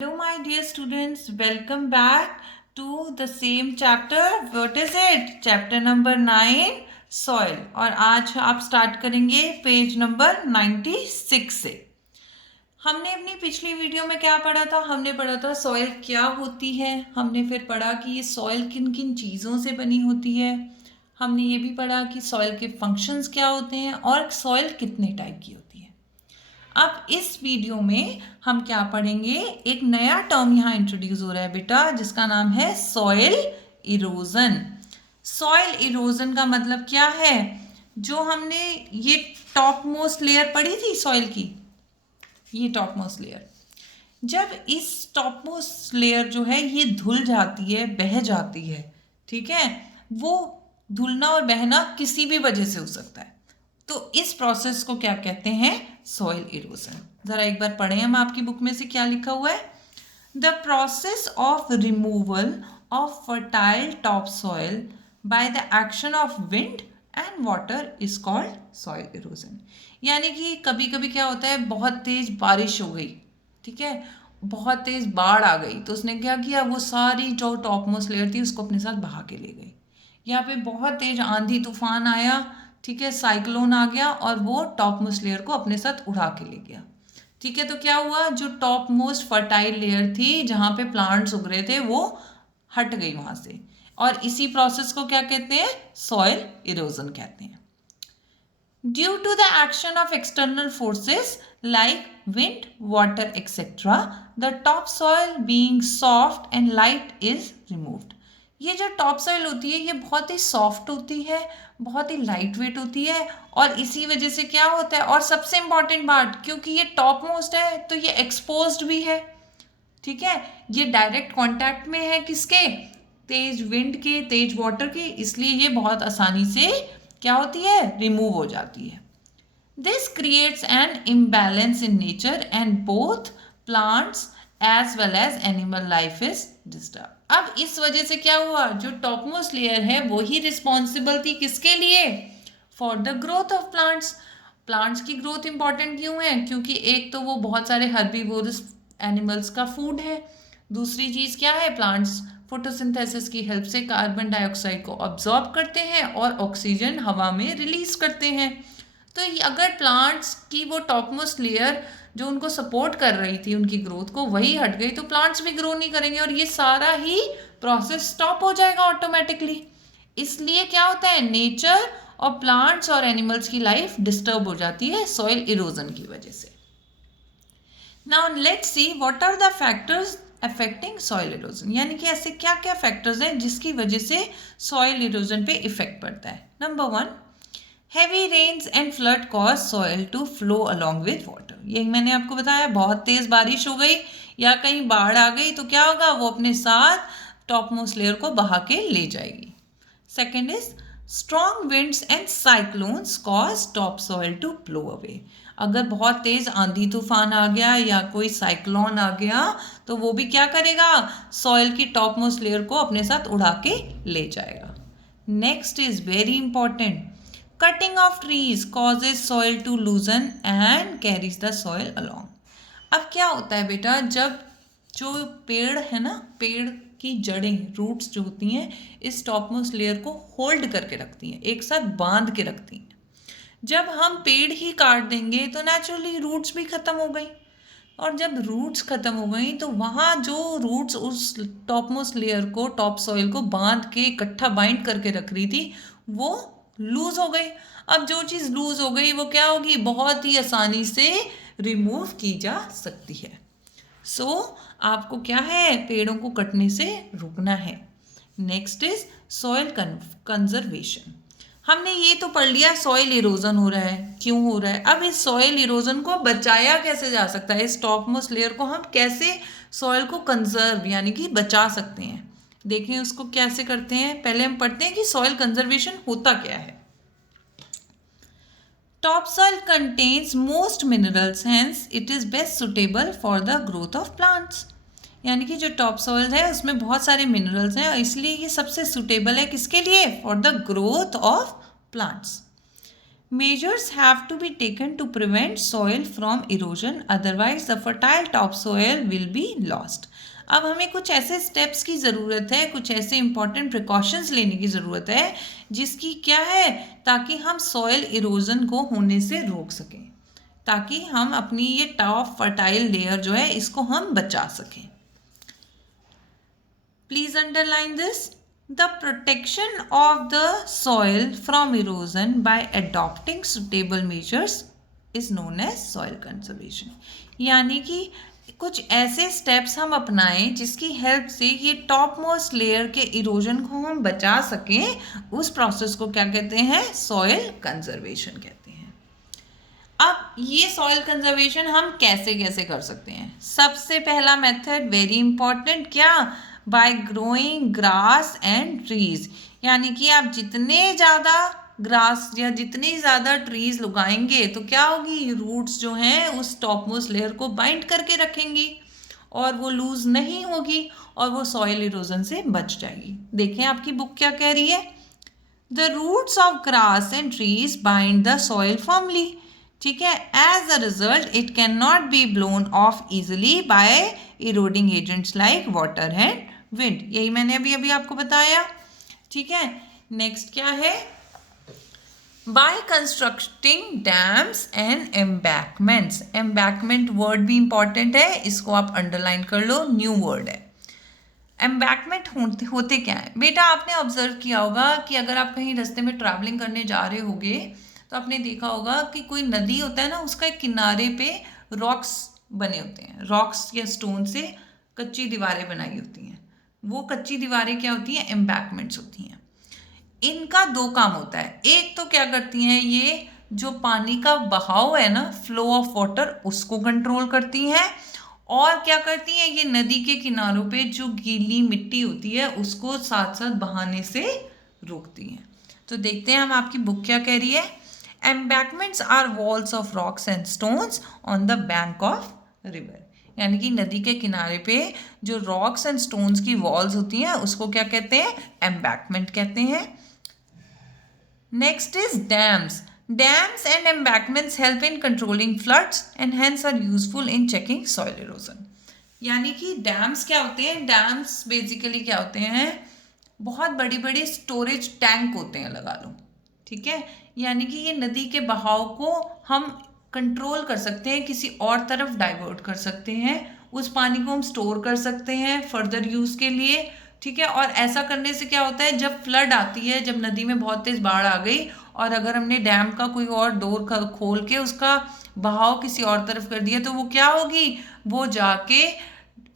Hello, my dear students. Welcome back to the same chapter. What is it? Chapter number 9, Soil. और आज आप start करेंगे page number 96 से. हमने अपनी पिछली वीडियो में क्या पढ़ा था? हमने पढ़ा था सॉइल क्या होती है. हमने फिर पढ़ा कि ये सॉइल किन किन चीज़ों से बनी होती है. हमने ये भी पढ़ा कि सॉइल के फंक्शंस क्या होते हैं और सॉइल कितने टाइप की होती है. अब इस वीडियो में हम क्या पढ़ेंगे, एक नया टर्म यहाँ इंट्रोड्यूस हो रहा है बेटा, जिसका नाम है सॉइल इरोजन. सॉइल इरोजन का मतलब क्या है? जो हमने ये टॉप मोस्ट लेयर पढ़ी थी सॉइल की, ये टॉप मोस्ट लेयर, जब इस टॉप मोस्ट लेयर जो है ये धुल जाती है, बह जाती है, ठीक है, वो धुलना और बहना किसी भी वजह से हो सकता है, तो इस प्रोसेस को क्या कहते हैं? Soil erosion. जरा एक बार पढ़ें हम आपकी बुक में से क्या लिखा हुआ है. The process of removal of fertile top soil by the action of wind and water is called soil erosion. यानी कि कभी कभी क्या होता है, बहुत तेज बारिश हो गई, ठीक है, बहुत तेज बाढ़ आ गई, तो उसने क्या किया, वो सारी जो टॉप मोस्ट लेयर थी उसको अपने साथ बहा के ले गई. यहाँ पे बहुत तेज आंधी तूफान आया, ठीक है, साइक्लोन आ गया और वो टॉप मोस्ट लेयर को अपने साथ उड़ा के ले गया. ठीक है, तो क्या हुआ, जो टॉप मोस्ट फर्टाइल लेयर थी जहाँ पे प्लांट्स उग रहे थे वो हट गई वहाँ से, और इसी प्रोसेस को क्या कहते हैं? सॉइल इरोजन कहते हैं. Due to the action of external forces like wind, water etcetera, the top soil being soft and light is removed. ये जो टॉप सॉइल होती है ये बहुत ही सॉफ्ट होती है, बहुत ही लाइट वेट होती है, और इसी वजह से क्या होता है, और सबसे इम्पॉर्टेंट बात, क्योंकि ये टॉप मोस्ट है तो ये एक्सपोज्ड भी है, ठीक है, ये डायरेक्ट कांटेक्ट में है किसके? तेज विंड के, तेज वाटर के, इसलिए ये बहुत आसानी से क्या होती है? रिमूव हो जाती है. This creates an imbalance in nature and both plants as well as animal life is disturb. अब इस वजह से क्या हुआ, जो टॉप मोस्ट लेयर है वो ही रिस्पॉन्सिबल थी किसके लिए? For the growth of plants. Plants की ग्रोथ इंपॉर्टेंट क्यों है? क्योंकि एक तो वो बहुत सारे हर्बीवोरस एनिमल्स का फूड है, दूसरी चीज़ क्या है, प्लांट्स फोटोसिंथेसिस की हेल्प से कार्बन डाइऑक्साइड को अब्जॉर्ब करते हैं और ऑक्सीजन हवा में रिलीज करते हैं. तो अगर प्लांट्स की वो टॉप मोस्ट लेयर जो उनको सपोर्ट कर रही थी उनकी ग्रोथ को, वही हट गई, तो प्लांट्स भी ग्रो नहीं करेंगे और ये सारा ही प्रोसेस स्टॉप हो जाएगा ऑटोमेटिकली. इसलिए क्या होता है, नेचर और प्लांट्स और एनिमल्स की लाइफ डिस्टर्ब हो जाती है सॉइल इरोजन की वजह से. Now let's see what are the factors affecting soil erosion. यानी कि ऐसे क्या क्या फैक्टर्स हैं जिसकी वजह से सॉइल इरोजन पे इफेक्ट पड़ता है. Number 1, heavy rains and flood cause soil to flow along with water. ये मैंने आपको बताया, बहुत तेज़ बारिश हो गई या कहीं बाढ़ आ गई तो क्या होगा, वो अपने साथ टॉप मोस्ट लेयर को बहा के ले जाएगी. Second is strong winds and cyclones cause top soil to blow away. अगर बहुत तेज़ आंधी तूफान आ गया या कोई साइक्लोन आ गया तो वो भी क्या करेगा, सॉइल की टॉप मोस्ट लेयर को अपने साथ उड़ा के ले जाएगा. Next is very important, cutting of trees causes soil to loosen and carries the soil along. अब क्या होता है बेटा, जब जो पेड़ है ना, पेड़ की जड़ें, रूट्स जो होती हैं, इस टॉप मोस्ट लेयर को होल्ड करके रखती हैं, एक साथ बांध के रखती हैं. जब हम पेड़ ही काट देंगे तो नेचुरली रूट्स भी ख़त्म हो गई, और जब रूट्स ख़त्म हो गई तो वहाँ जो रूट्स उस टॉप मोस्ट लेयर को, टॉप सॉइल को बांध के इकट्ठा बाइंड करके रख रही थी, वो लूज़ हो गई. अब जो चीज़ लूज़ हो गई वो क्या होगी, बहुत ही आसानी से रिमूव की जा सकती है. सो आपको क्या है, पेड़ों को कटने से रुकना है. Next is soil conservation. हमने ये तो पढ़ लिया सॉइल इरोजन हो रहा है, क्यों हो रहा है. अब इस सॉइल इरोजन को बचाया कैसे जा सकता है, इस टॉप मोस्ट लेयर को हम कैसे सॉइल को कंजर्व यानी कि बचा सकते हैं. देखें उसको कैसे करते हैं. पहले हम पढ़ते हैं कि सॉइल कंजर्वेशन होता क्या है. Top soil contains most minerals, hence it is best suitable for the growth of plants. यानी कि जो टॉप सॉइल है उसमें बहुत सारे मिनरल्स हैं, इसलिए ये सबसे सुटेबल है किसके लिए, for the growth of plants. Measures have to be taken to prevent soil from erosion, otherwise the fertile topsoil will be lost. अब हमें कुछ ऐसे स्टेप्स की ज़रूरत है, कुछ ऐसे इंपॉर्टेंट प्रिकॉशंस लेने की ज़रूरत है जिसकी क्या है, ताकि हम सॉइल इरोजन को होने से रोक सकें, ताकि हम अपनी ये टॉप फर्टाइल लेयर जो है इसको हम बचा सकें. Please underline this. The protection of the soil from erosion by adopting suitable measures is known as soil conservation. यानी कि कुछ ऐसे स्टेप्स हम अपनाएं जिसकी हेल्प से ये टॉप मोस्ट लेयर के इरोजन को हम बचा सकें, उस प्रोसेस को क्या कहते हैं, सॉइल कंजर्वेशन कहते हैं. अब ये सॉइल कंजर्वेशन हम कैसे कैसे कर सकते हैं. सबसे पहला मेथड वेरी इंपॉर्टेंट, क्या, bye growing grass and trees. यानी कि आप जितने ज़्यादा ग्रास या जितनी ज़्यादा ट्रीज लगाएंगे तो क्या होगी, रूट्स जो हैं उस टॉप मोस्ट लेयर को बाइंड करके रखेंगी और वो लूज नहीं होगी और वो सॉइल इरोजन से बच जाएगी. देखें आपकी बुक क्या कह रही है. The roots of grass and trees bind the soil firmly. ठीक है. As a result it can not be blown off easily by eroding agents like water and wind. यही मैंने अभी अभी आपको बताया. ठीक है. नेक्स्ट क्या है, by constructing dams and embankments. Embankment word भी इंपॉर्टेंट है, इसको आप अंडरलाइन कर लो, न्यू वर्ड है. एम्बैकमेंट होते क्या है बेटा, आपने ऑब्जर्व किया होगा कि अगर आप कहीं रास्ते में ट्रैवलिंग करने जा रहे होगे तो आपने देखा होगा कि कोई नदी होता है ना, उसका एक किनारे पे रॉक्स बने होते हैं, रॉक्स या स्टोन से कच्ची दीवारें बनाई होती हैं. वो कच्ची दीवारें क्या होती हैं, एम्बैकमेंट्स होती हैं. इनका दो काम होता है. एक तो क्या करती हैं, ये जो पानी का बहाव है ना, फ्लो ऑफ वाटर, उसको कंट्रोल करती हैं. और क्या करती हैं, ये नदी के किनारों पे जो गीली मिट्टी होती है उसको साथ साथ बहाने से रोकती हैं. तो देखते हैं हम आपकी बुक क्या कह रही है. Embankments are walls of rocks and stones on the bank of river. यानी कि नदी के किनारे पे जो रॉक्स एंड स्टोन्स की वॉल्स होती हैं उसको क्या कहते हैं, एम्बैकमेंट कहते हैं. Next is dams. Dams and embankments help in controlling floods and hence are useful in checking soil erosion. यानी कि डैम्स क्या होते हैं, डैम्स बेसिकली क्या होते हैं, बहुत बड़ी बड़ी स्टोरेज टैंक होते हैं, लगा लो. ठीक है. यानी कि ये नदी के बहाव को हम कंट्रोल कर सकते हैं, किसी और तरफ डाइवर्ट कर सकते हैं, उस पानी को हम स्टोर कर सकते हैं फर्दर यूज़ के लिए. ठीक है. और ऐसा करने से क्या होता है, जब फ्लड आती है, जब नदी में बहुत तेज़ बाढ़ आ गई और अगर हमने डैम का कोई और डोर खोल के उसका बहाव किसी और तरफ कर दिया तो वो क्या होगी, वो जाके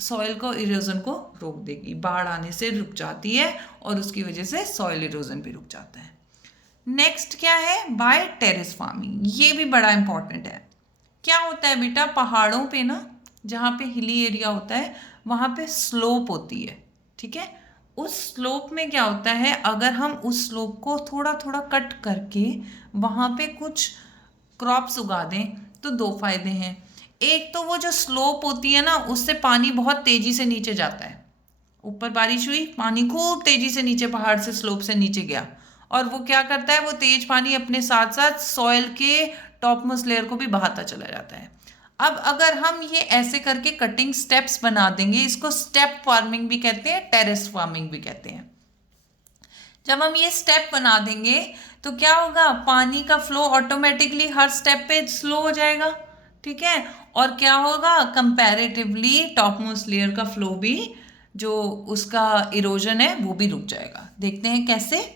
सॉइल को इरोजन को रोक देगी. बाढ़ आने से रुक जाती है और उसकी वजह से सॉइल इरोजन भी रुक जाता है. नेक्स्ट क्या है, बाय टेरेस फार्मिंग. ये भी बड़ा इंपॉर्टेंट है. क्या होता है बेटा, पहाड़ों पे ना, जहाँ पे हिली एरिया होता है वहाँ पे स्लोप होती है. ठीक है. उस स्लोप में क्या होता है, अगर हम उस स्लोप को थोड़ा थोड़ा कट करके वहाँ पे कुछ क्रॉप्स उगा दें तो दो फायदे हैं. एक तो वो जो स्लोप होती है ना, उससे पानी बहुत तेज़ी से नीचे जाता है. ऊपर बारिश हुई, पानी खूब तेज़ी से नीचे पहाड़ से स्लोप से नीचे गया और वो क्या करता है, वो तेज पानी अपने साथ साथ सॉइल के टॉप मोस्ट लेयर को भी बहाता चला जाता है. अब अगर हम ये ऐसे करके कटिंग स्टेप्स बना देंगे, इसको स्टेप फार्मिंग भी कहते हैं, टेरेस फार्मिंग भी कहते हैं. जब हम ये स्टेप बना देंगे तो क्या होगा, पानी का फ्लो ऑटोमेटिकली हर स्टेप पे स्लो हो जाएगा. ठीक है. और क्या होगा, कंपैरेटिवली टॉप मोस्ट लेयर का फ्लो भी, जो उसका इरोजन है वो भी रुक जाएगा. देखते हैं कैसे.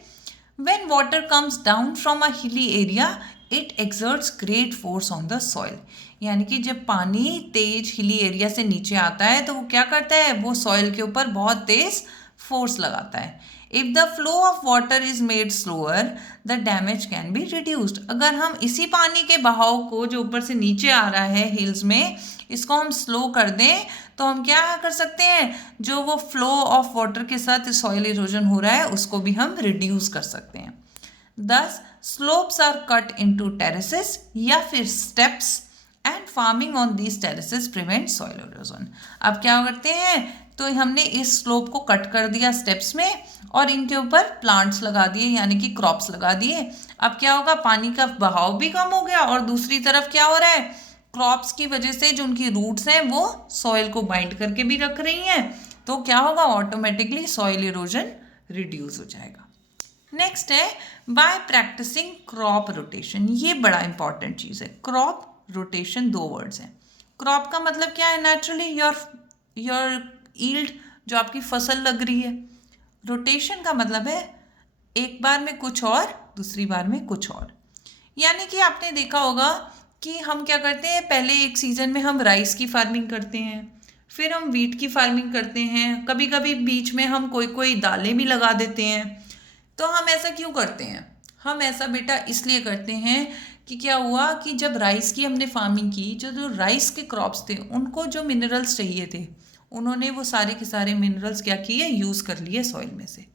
When water comes down from a hilly area, it exerts great force on the soil. यानी कि जब पानी तेज हिली एरिया से नीचे आता है तो वो क्या करता है, वो सॉइल के ऊपर बहुत तेज फोर्स लगाता है. If the flow of water is made slower the damage can be reduced. अगर हम इसी पानी के बहाव को जो ऊपर से नीचे आ रहा है हिल्स में, इसको हम स्लो कर दें तो हम क्या कर सकते हैं, जो वो फ्लो ऑफ वाटर के साथ सॉइल इरोजन हो रहा है उसको भी हम रिड्यूस कर सकते हैं. Thus slopes are cut into terraces या फिर steps and farming on these terraces prevent soil erosion. अब क्या करते हैं, तो हमने इस स्लोप को कट कर दिया स्टेप्स में और इनके ऊपर प्लांट्स लगा दिए, यानी कि क्रॉप्स लगा दिए। अब क्या होगा, पानी का बहाव भी कम हो गया और दूसरी तरफ क्या हो रहा है, क्रॉप्स की वजह से जो उनकी रूट्स हैं वो सॉइल को बाइंड करके भी रख रही हैं, तो क्या होगा, ऑटोमेटिकली सॉइल इरोजन रिड्यूस हो जाएगा। नेक्स्ट है बाय प्रैक्टिसिंग क्रॉप रोटेशन। ये बड़ा इंपॉर्टेंट चीज़ है। क्रॉप रोटेशन 2 वर्ड्स हैं। क्रॉप का मतलब क्या है, नेचुरली योर ईल्ड, जो आपकी फसल लग रही है। रोटेशन का मतलब है एक बार में कुछ और, दूसरी बार में कुछ और। यानी कि आपने देखा होगा कि हम क्या करते हैं, पहले एक सीज़न में हम राइस की फार्मिंग करते हैं, फिर हम वीट की फार्मिंग करते हैं, कभी कभी बीच में हम कोई दालें भी लगा देते हैं। तो हम ऐसा क्यों करते हैं, हम ऐसा बेटा इसलिए करते हैं कि क्या हुआ कि जब राइस की हमने फार्मिंग की, जो राइस के क्रॉप्स थे उनको जो मिनरल्स चाहिए थे, उन्होंने वो सारे के सारे मिनरल्स क्या किए, यूज़ कर लिए सॉइल में से।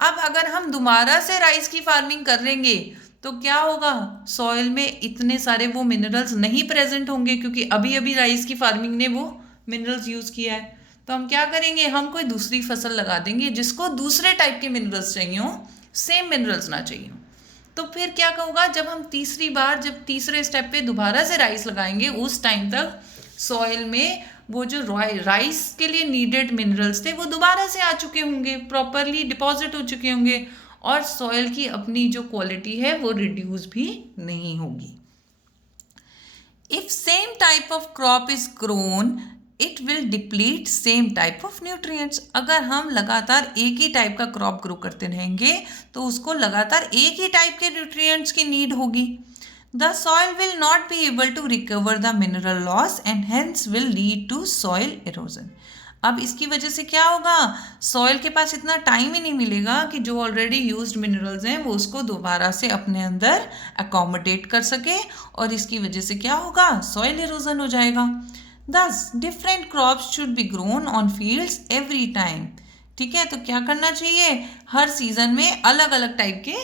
अब अगर हम दोबारा से राइस की फार्मिंग करेंगे तो क्या होगा, सॉइल में इतने सारे वो मिनरल्स नहीं प्रेजेंट होंगे, क्योंकि अभी अभी राइस की फार्मिंग ने वो मिनरल्स यूज़ किया है। तो हम क्या करेंगे, हम कोई दूसरी फसल लगा देंगे जिसको दूसरे टाइप के मिनरल्स चाहिए हो, सेम मिनरल्स ना चाहिए हो। तो फिर क्या होगा, जब हम तीसरी बार, जब तीसरे स्टेप पे दोबारा से राइस लगाएंगे, उस टाइम तक सॉइल में वो जो राइस के लिए नीडेड मिनरल्स थे वो दोबारा से आ चुके होंगे, प्रॉपरली डिपॉजिट हो चुके होंगे, और सॉइल की अपनी जो क्वालिटी है वो रिड्यूस भी नहीं होगी। If same type of crop is grown it will deplete same type of nutrients. अगर हम लगातार एक ही टाइप का क्रॉप ग्रो करते रहेंगे तो उसको लगातार एक ही टाइप के न्यूट्रिएंट्स की नीड होगी। The soil will not be able to recover the mineral loss and hence will lead to soil erosion. अब इसकी वजह से क्या होगा, सॉइल के पास इतना टाइम ही नहीं मिलेगा कि जो ऑलरेडी यूज्ड मिनरल्स हैं वो उसको दोबारा से अपने अंदर अकोमोडेट कर सके, और इसकी वजह से क्या होगा, सॉइल इरोजन हो जाएगा। Thus, different crops should be grown on fields every time. ठीक है, तो क्या करना चाहिए, हर सीजन में अलग अलग टाइप के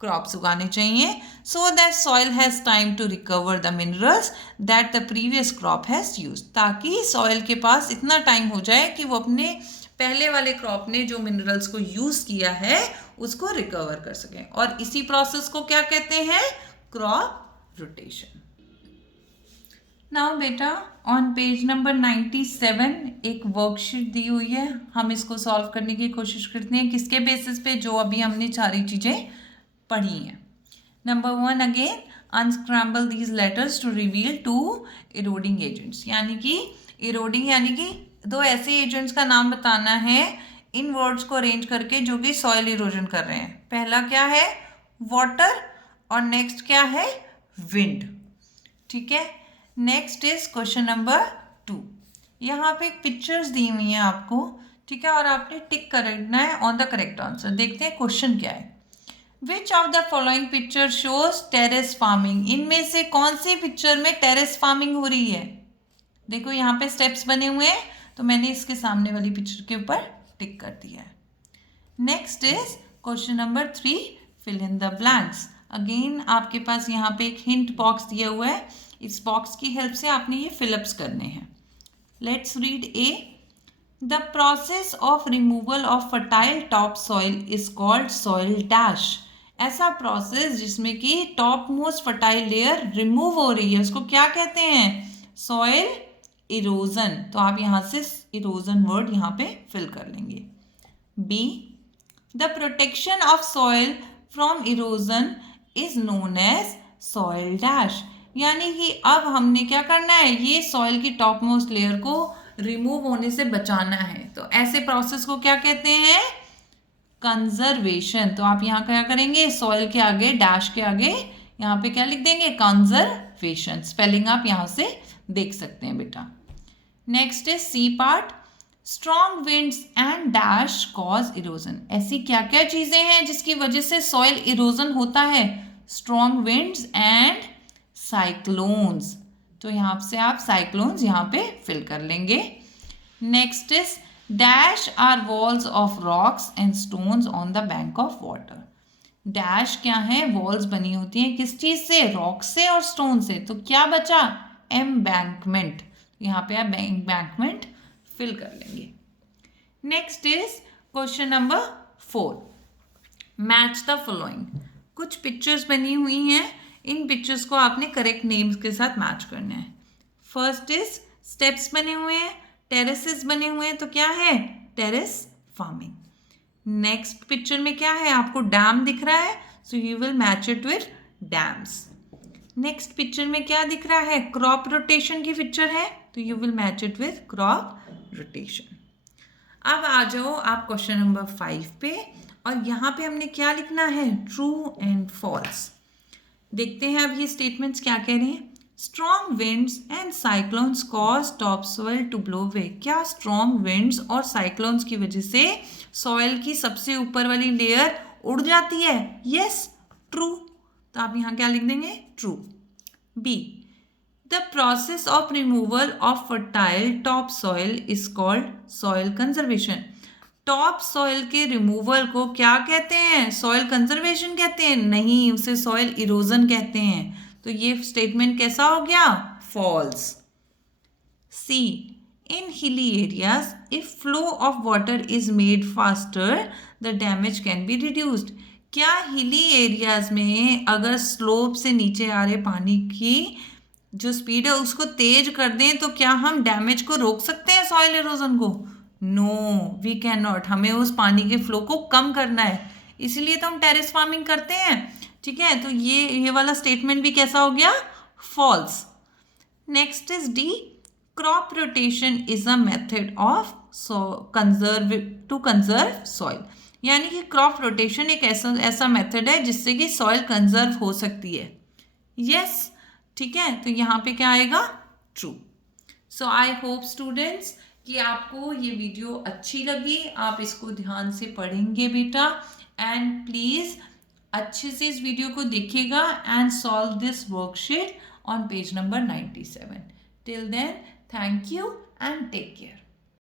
क्रॉप्स उगाने चाहिए, so that soil has time to recover the minerals that the previous crop has used. ताकि सॉइल के पास इतना टाइम हो जाए कि वो अपने पहले वाले क्रॉप ने जो मिनरल्स को यूज़ किया है उसको रिकवर कर सकें, और इसी प्रोसेस को क्या कहते हैं, क्रॉप रोटेशन। नाउ बेटा ऑन पेज नंबर 97 एक वर्कशीट दी हुई है, हम इसको सॉल्व करने की कोशिश करते हैं, किसके बेसिस पे, जो अभी हमने सारी चीज़ें पढ़ी हैं। Number 1 again, unscramble these letters to reveal 2 eroding agents. यानी कि इरोडिंग यानी कि 2 ऐसे एजेंट्स का नाम बताना है इन वर्ड्स को अरेंज करके जो कि सॉइल इरोजन कर रहे हैं। पहला क्या है, वाटर, और नेक्स्ट क्या है, विंड। ठीक है, नेक्स्ट इज क्वेश्चन नंबर 2। यहाँ पे पिक्चर्स दी हुई हैं आपको, ठीक है, और आपने टिक करना है ऑन द करेक्ट आंसर। देखते हैं क्वेश्चन क्या है। Which of the following picture shows terrace farming. इनमें से कौन सी पिक्चर में टेरेस फार्मिंग हो रही है। देखो यहाँ पे स्टेप्स बने हुए हैं, तो मैंने इसके सामने वाली पिक्चर के ऊपर टिक कर दिया है। Next is question number 3, fill in the blanks. Again आपके पास यहाँ पे एक हिंट बॉक्स दिया हुआ है, इस बॉक्स की हेल्प से आपने ये फिलअप्स करने हैं। Let's read A. The process of removal of fertile top soil is called soil dash. ऐसा प्रोसेस जिसमें कि top most fertile layer remove हो रही है उसको क्या कहते हैं, सॉइल इरोजन। तो आप यहाँ से इरोजन वर्ड यहाँ पे फिल कर लेंगे। B, the protection of soil from erosion is known as soil dash. यानी कि अब हमने क्या करना है, ये सॉइल की टॉप मोस्ट लेयर को रिमूव होने से बचाना है, तो ऐसे प्रोसेस को क्या कहते हैं, कंजर्वेशन। तो आप यहाँ क्या करेंगे, सॉइल के आगे डैश के आगे यहाँ पे क्या लिख देंगे, कंजर्वेशन। स्पेलिंग आप यहाँ से देख सकते हैं बेटा। Next is C part, strong winds and dash cause erosion. ऐसी क्या क्या चीजें हैं जिसकी वजह से सॉइल इरोजन होता है, स्ट्रॉन्ग विंड्स एंड साइक्लोन्स। तो यहाँ से आप साइक्लोन्स यहाँ पे फिल कर लेंगे। Next is dash are walls of rocks and stones on the bank of water. Dash क्या है, वॉल्स बनी होती हैं किस चीज से, रॉक से और स्टोन से। तो क्या बचा, एम्बैंकमेंट। यहाँ पे आप एम्बैंकमेंट फिल कर लेंगे। Next is question number 4, match the following. कुछ पिक्चर्स बनी हुई हैं, इन पिक्चर्स को आपने करेक्ट नेम्स के साथ मैच करना है। फर्स्ट इज स्टेप्स बने हुए हैं, टेरेसेस बने हुए हैं, तो क्या है? Terrace farming. नेक्स्ट पिक्चर में क्या है? आपको डैम दिख रहा है, so you will match it with dams. Next picture में क्या दिख रहा है? क्रॉप रोटेशन की पिक्चर है, तो you will match it with crop rotation. अब आ जाओ आप क्वेश्चन नंबर 5 पे, और यहाँ पे हमने क्या लिखना है? True and false. देखते हैं अब ये स्टेटमेंट्स क्या कह रहे हैं। Strong winds and cyclones cause top soil to blow away. क्या स्ट्रॉन्ग विंड्स और साइक्लोन्स की वजह से सॉइल की सबसे ऊपर वाली लेयर उड़ जाती है? Yes, true. तो आप यहाँ क्या लिख देंगे? True. B, the process of removal of fertile top soil is called soil conservation. Top soil के रिमूवल को क्या कहते हैं? सॉइल कंजर्वेशन कहते हैं? नहीं, उसे सॉइल इरोजन कहते हैं। तो ये स्टेटमेंट कैसा हो गया? False. C, in hilly areas if flow of water is made faster the damage can be reduced. क्या हिली एरियाज में अगर स्लोप से नीचे आ रहे पानी की जो स्पीड है उसको तेज कर दें तो क्या हम डैमेज को रोक सकते हैं, सॉइल इरोजन को? No, we can not. हमें उस पानी के फ्लो को कम करना है, इसीलिए तो हम टेरेस फार्मिंग करते हैं। ठीक है, तो ये वाला स्टेटमेंट भी कैसा हो गया? False. Next is D, crop rotation is a method of conserve soil. यानी कि क्रॉप रोटेशन एक ऐसा मेथड है जिससे कि सॉइल कंजर्व हो सकती है। यस, ठीक है, तो यहाँ पे क्या आएगा? True. So I hope students कि आपको ये वीडियो अच्छी लगी, आप इसको ध्यान से पढ़ेंगे बेटा, एंड प्लीज़ अच्छे से इस वीडियो को देखिएगा and solve this worksheet on page number 97. Till then, thank you and take care.